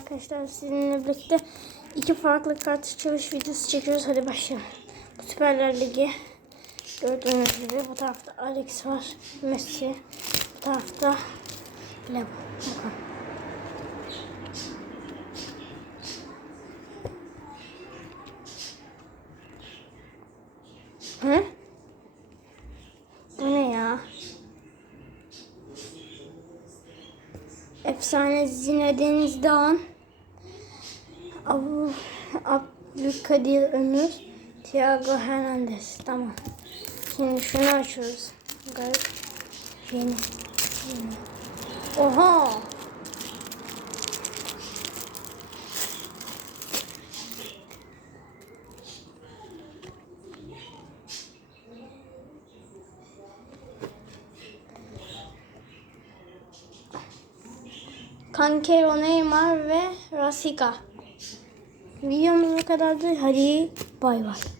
arkadaşlar sizinle birlikte iki farklı kart çalış videosu çekiyoruz. Hadi başlayalım. Bu Süperler Ligi. Gördüğünüz gibi bu tarafta Alex var. Messi. Bu tarafta Lebo. Efsane Zinedine. Abu Abdülkadir Ömür. Thiago Hernandez. Tamam. Şimdi şunu açıyoruz. Garip. Yeni. Yeni. Oha. Cancelo, Neymar ve Rasika. Videomuz bu kadardı. Hadi bay bay.